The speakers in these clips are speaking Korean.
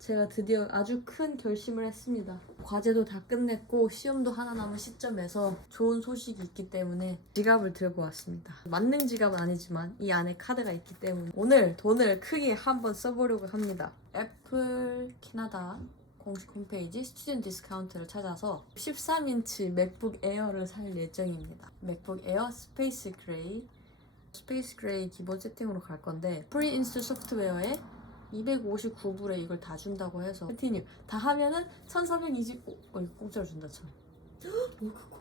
제가 드디어 아주 큰 결심을 했습니다. 과제도 다 끝냈고 시험도 하나 남은 시점에서 좋은 소식이 있기 때문에 지갑을 들고 왔습니다. 만능 지갑은 아니지만 이 안에 카드가 있기 때문에 오늘 돈을 크게 한번 써보려고 합니다. 애플 캐나다 공식 홈페이지 스튜던트 디스카운트를 찾아서 13인치 맥북 에어를 살 예정입니다. 맥북 에어 스페이스 그레이 스페이스 그레이 기본 세팅으로 갈 건데 프리 인스톨 소프트웨어에 259불에 이걸 다 준다고 해서 컨티뉴 다 하면은 1420 어, 어 이거 공짜로 준다 참 뭐 그거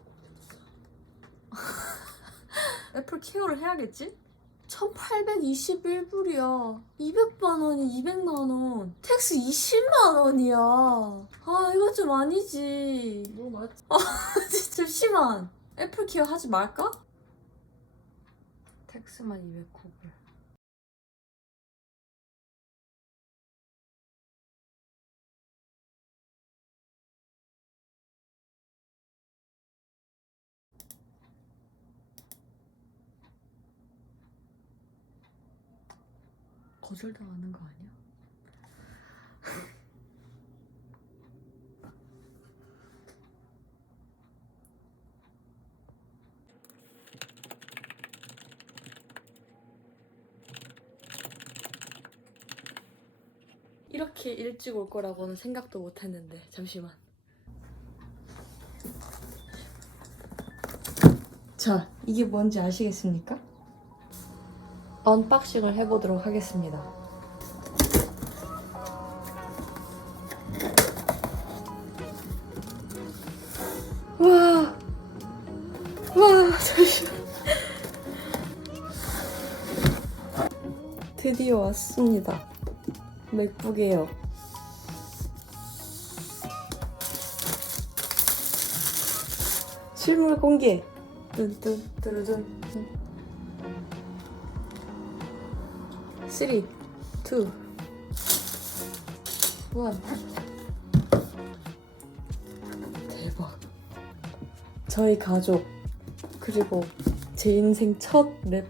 애플 케어를 해야겠지? 1821불이야. 200만 원이 200만 원. 텍스 20만 원이야. 아 이거 좀 아니지. 뭐 맞지? 잠시만 애플 케어 하지 말까? 텍스만 209불 거절당하는 거 아니야? 이렇게 일찍 올 거라고는 생각도 못 했는데 잠시만 자 이게 뭔지 아시겠습니까? 언박싱을 해보도록 하겠습니다 와, 와, 잠시만. 드디어 왔습니다. 맥북이에요. 실물 공개. 뚠뚠 뚜루둔. 3, 2, 1. 대박. 저희 가족 그리고 제 인생 첫 맥,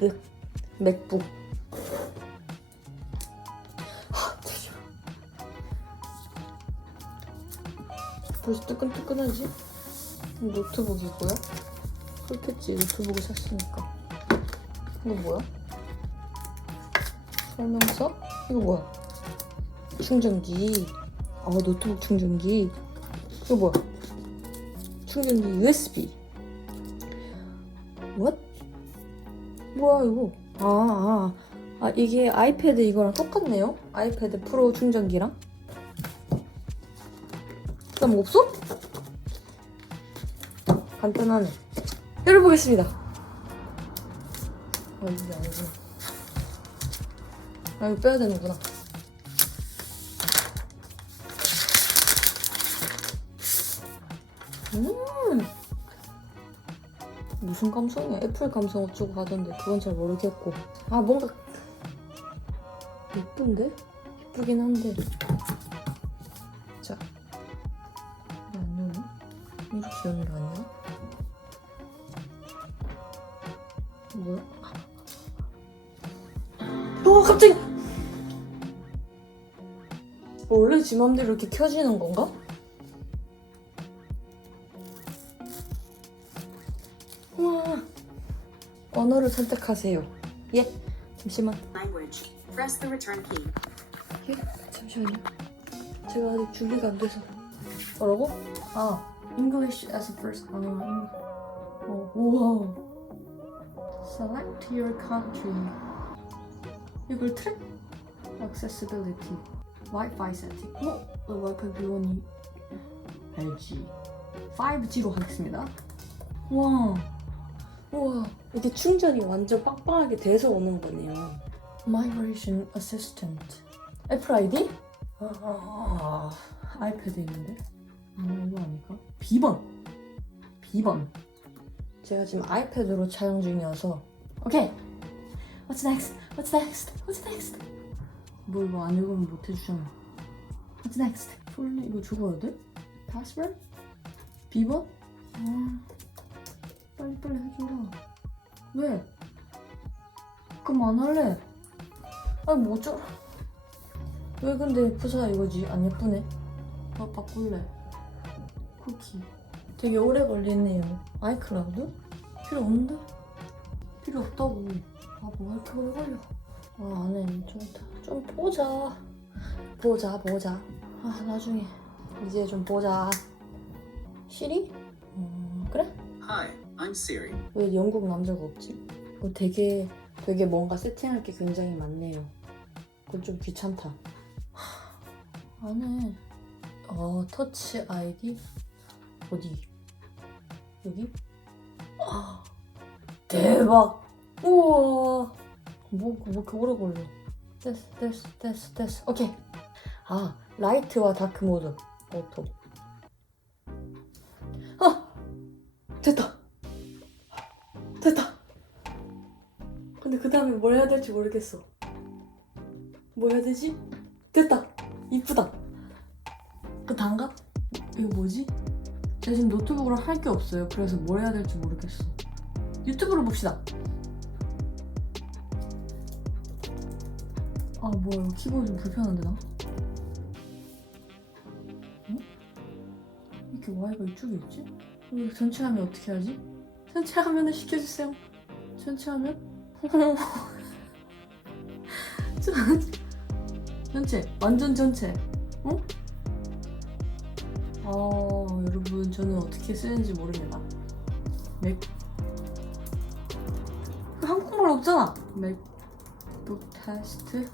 맥, 맥북. 하, 드디어. 벌써 뜨끈뜨끈하지? 노트북이고요. 그렇겠지 노트북을 샀으니까. 이거 뭐야? 설명서? 이거 뭐야? 충전기. 아 노트북 충전기. 이거 뭐야? 충전기 USB. What? 뭐야 이거? 아, 아, 아 이게 아이패드 이거랑 똑같네요. 아이패드 프로 충전기랑. 그 다음 뭐 없어? 간단하네. 열어보겠습니다. 아 이게 아니구나. 아 이거 빼야 되는구나. 음. 무슨 감성이야? 애플 감성 어쩌고 하던데 그건 잘 모르겠고 아 뭔가 예쁜데? 예쁘긴 한데 자 안 열려? 이렇게? 뭐야? 지 맘대로 이렇게 켜지는 건가? 우와 언어를 선택하세요 예 잠시만 language. Press the return key. 예 잠시만요 제가 아직 준비가 안 돼서 뭐라고? 아 English as a first 아 잉- 어, 우와 Select your country 이걸 트랙? Accessibility Wi-Fi setting 어? 나 와이파이 비원이 LG 5G로 하겠습니다 와 우와 이게 충전이 완전 빵빵하게 돼서 오는 거네요 Migration Assistant 애플 아이디? 아, 아, 아, 아이패드 있는데? 아 이거 아닐까? B번 B번 제가 지금 아이패드로 촬영 중이어서 오케이 What's next? What's next? What's next? 뭐 이거 안 읽으면 못 해주잖아 What's next? 풀리 이거 적어야 돼? Password? B번? 아 빨리 빨리 해줘라 왜? 그럼 안 할래 아니 뭐 어쩌라 왜 근데 F4 이거지? 안 예쁘네. 어, 바꿀래. 쿠키. 되게 오래 걸리네요. 아이클라우드? 필요 없는데? 필요 없다고. 아, 뭐 이렇게 오래 걸려. 아, 안에 좀, 좀 보자. 보자, 보자. 아, 나중에. 이제 좀 보자. 시리? 음, 그래? Hi, I'm Siri. 왜 영국 남자가 없지? 어, 되게 되게 뭔가 세팅할 게 굉장히 많네요. 그건 좀 귀찮다. 하, 안에 어 터치 아이디 어디 여기? 아 대박 우와 뭐 뭐 이렇게 오래 걸려? 됐어 됐어 됐어 됐어 오케이 아 라이트와 다크 모드 오토 아 됐다 됐다. 근데 그 다음에 뭘 해야 될지 모르겠어. 뭐 해야 되지? 됐다. 이쁘다. 그 단가? 이거 뭐지? 제가 지금 노트북으로 할 게 없어요. 그래서 뭘 해야 될지 모르겠어. 유튜브로 봅시다. 아 뭐야 이거 키보드 좀 불편한데 나? 응? 이렇게 Y가 이쪽에 있지? 이거 전체 화면 어떻게 하지? 전체 화면을 시켜주세요. 전체 화면? 전- 전체, 완전 전체. 어? 아, 여러분, 저는 어떻게 쓰는지 모릅니다. 맥. 그 한국말 없잖아. 맥북 테스트.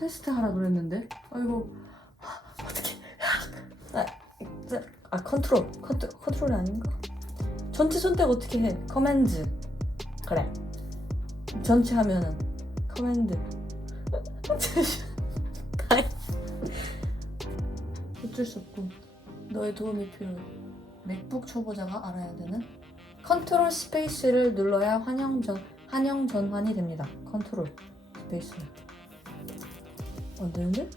테스트 하라 그랬는데. 아이고, 어떻게. 아, 저- 아, 컨트롤. 컨트롤, 컨트롤이 아닌가? 전체 선택 어떻게 해? 커맨드. 그래. 전체 하면은 커맨드. 어쩔 수 없고 너의 도움이 필요해. 맥북 초보자가 알아야 되는 컨트롤 스페이스를 눌러야 환영 전 환영 전환이 됩니다. 컨트롤 스페이스. 안 되는데?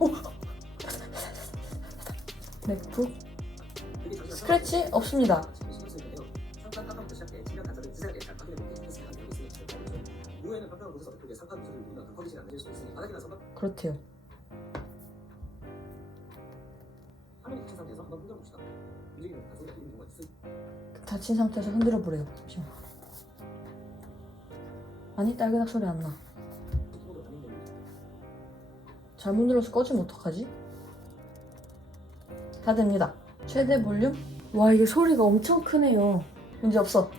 어? 맥북 스크래치 없습니다. 그렇대요. 화면이 켜진 상태에서 흔들어 보래요. 잠시만. 아니 딸기닥 소리 안 나. 잘못 눌러서 꺼지면 어떡하지? 다 됩니다. 최대 볼륨? 와 이게 소리가 엄청 크네요. 문제 없어.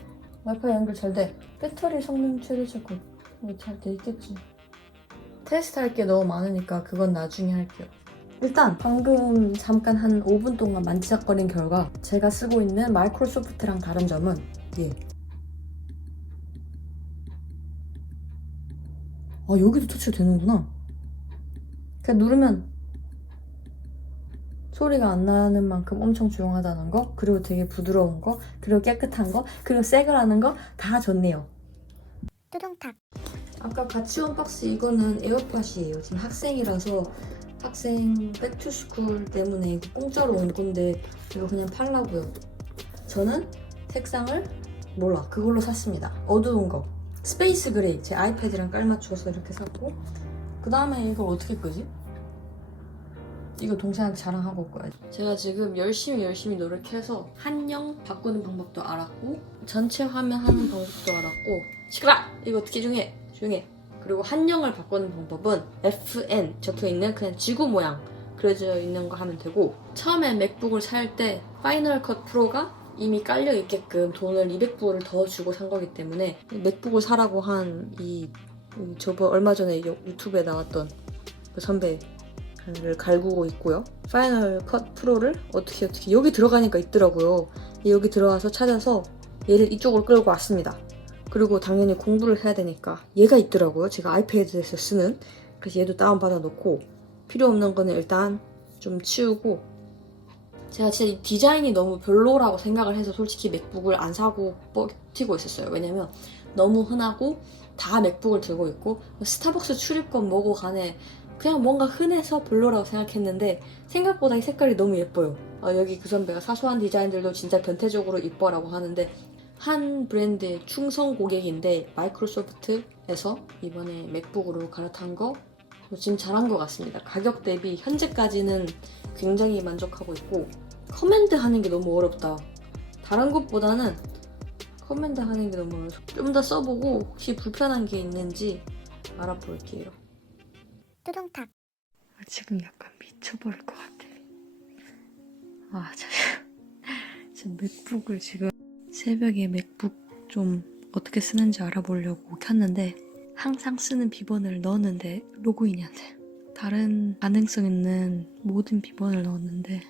와이파이 연결 잘 돼. 배터리 성능 최대 체크. 이거 잘돼 있겠지. 테스트 할 게 너무 많으니까 그건 나중에 할게요. 일단 방금 잠깐 한 5분 동안 만지작거린 결과 제가 쓰고 있는 마이크로소프트랑 다른 점은 예. 아 여기도 터치가 되는구나. 그냥 누르면 소리가 안 나는 만큼 엄청 조용하다는 거, 그리고 되게 부드러운 거, 그리고 깨끗한 거, 그리고 새그라는 거 다 좋네요. 뚜둥탁 아까 같이 온 박스 이거는 에어팟이에요. 지금 학생이라서 학생 백투스쿨 때문에 공짜로 온 건데 이거 그냥 팔라고요. 저는 색상을 몰라 그걸로 샀습니다. 어두운 거 스페이스 그레이 제 아이패드랑 깔맞춰서 이렇게 샀고 그 다음에 이걸 어떻게 끄지? 이거 동생한테 자랑하고 올 거야. 제가 지금 열심히 열심히 노력해서 한영 바꾸는 방법도 알았고 전체 화면 하는 방법도 알았고 시끄러! 이거 어떻게 조용해? 조용해. 그리고 한영을 바꾸는 방법은 FN 적혀 있는 그냥 지구 모양 그려져 있는 거 하면 되고 처음에 맥북을 살 때 파이널 컷 프로가 이미 깔려 있게끔 돈을 200불을 더 주고 산 거기 때문에 맥북을 사라고 한 이 저번 얼마 전에 유- 유튜브에 나왔던 그 선배 를 갈구고 있고요. 파이널 컷 프로를 어떻게 어떻게 여기 들어가니까 있더라고요. 여기 들어와서 찾아서 얘를 이쪽으로 끌고 왔습니다. 그리고 당연히 공부를 해야 되니까 얘가 있더라고요. 제가 아이패드에서 쓰는. 그래서 얘도 다운받아 놓고 필요 없는 거는 일단 좀 치우고 제가 진짜 이 디자인이 너무 별로라고 생각을 해서 솔직히 맥북을 안 사고 버티고 있었어요. 왜냐면 너무 흔하고 다 맥북을 들고 있고 스타벅스 출입권 뭐고 간에 그냥 뭔가 흔해서 별로라고 생각했는데 생각보다 이 색깔이 너무 예뻐요. 어, 여기 그 선배가 사소한 디자인들도 진짜 변태적으로 이뻐라고 하는데 한 브랜드의 충성 고객인데 마이크로소프트에서 이번에 맥북으로 갈아탄 거 지금 잘한 것 같습니다. 가격 대비 현재까지는 굉장히 만족하고 있고 커맨드 하는 게 너무 어렵다. 다른 것보다는 커맨드 하는 게 너무 어려워서 좀더 써보고 혹시 불편한 게 있는지 알아볼게요. 뚜둥탁 지금 약간 미쳐버릴 것 같아. 아. 지금 맥북을 지금 새벽에 맥북 좀 어떻게 쓰는지 알아보려고 켰는데 항상 쓰는 비번을 넣었는데 로그인이 안 돼. 다른 가능성 있는 모든 비번을 넣었는데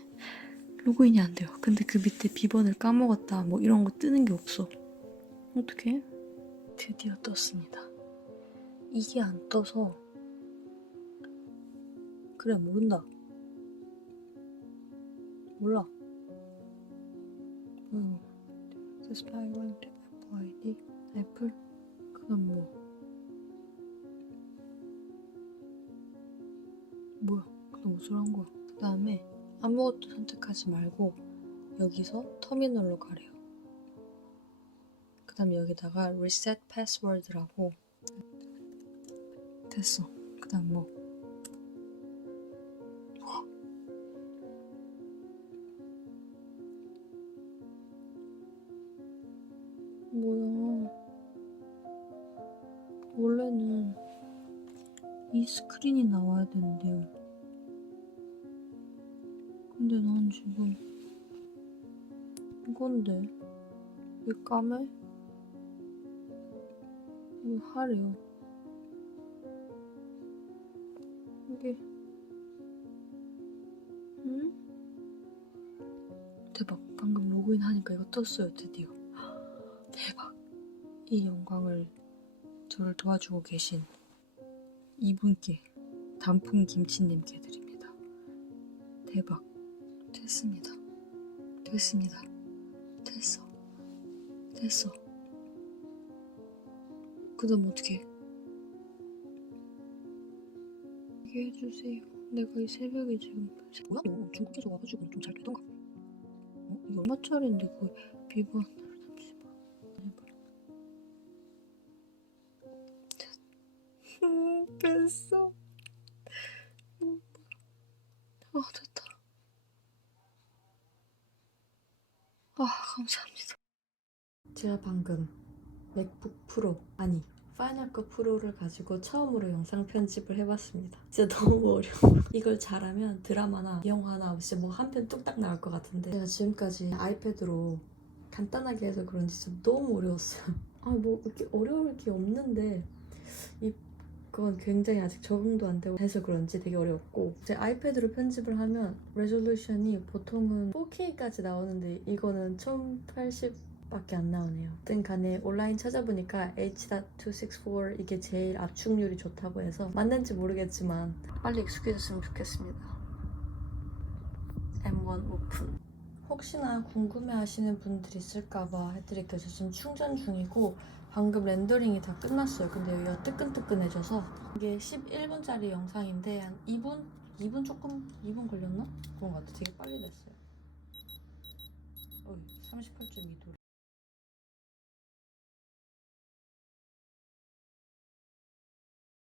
로그인이 안 돼요. 근데 그 밑에 비번을 까먹었다 뭐 이런 거 뜨는 게 없어. 어떻게? 드디어 떴습니다. 이게 안 떠서 그래 모른다. 몰라. 음. 스파이럴 애플 아이디 애플? 그건 뭐? 뭐야? 그럼 무슨 거야. 그 다음에 아무것도 선택하지 말고 여기서 터미널로 가래요. 그 다음에 여기다가 reset password라고. 됐어. 그 다음 뭐 되는데요. 근데 난 지금 이건데 왜 까매? 왜 하래요? 이게 응? 대박 방금 로그인 하니까 이거 떴어요 드디어 대박. 이 영광을 저를 도와주고 계신 이분께 단풍 김치님께 드립니다. 대박. 됐습니다. 됐습니다. 됐어. 됐어. 그 다음 어떻게 얘기해주세요 내가 이 새벽에 지금 뭐야 너 중국에서 와가지고 좀 잘 되던가 어? 이거 얼마짜리인데 그 비번 음, 됐어. 음. 아, 됐다. 아, 감사합니다. 제가 방금 맥북 프로, 아니, 파이널컷 프로를 가지고 처음으로 영상 편집을 해봤습니다. 진짜 너무 어려워. 이걸 잘하면 드라마나 영화나 진짜 뭐 한 편 뚝딱 나올 것 같은데 제가 지금까지 아이패드로 간단하게 해서 그런지 진짜 너무 어려웠어요. 아, 뭐 이렇게 어려울 게 없는데 이 그건 굉장히 아직 적응도 안 되고 해서 그런지 되게 어려웠고 제 아이패드로 편집을 하면 레졸루션이 보통은 4K까지 나오는데 이거는 1080 밖에 안 나오네요. 든 간에 온라인 찾아보니까 H.264 이게 제일 압축률이 좋다고 해서 맞는지 모르겠지만 빨리 익숙해졌으면 좋겠습니다. M1 오픈 혹시나 궁금해하시는 분들 있을까봐 해드릴게요. 저 지금 충전 중이고 방금 렌더링이 다 끝났어요. 근데 여기가 뜨끈뜨끈해져서 이게 11분짜리 영상인데 한 2분? 2분 조금? 2분 걸렸나? 그런 것 같아. 되게 빨리 됐어요. 어이, 38.2도.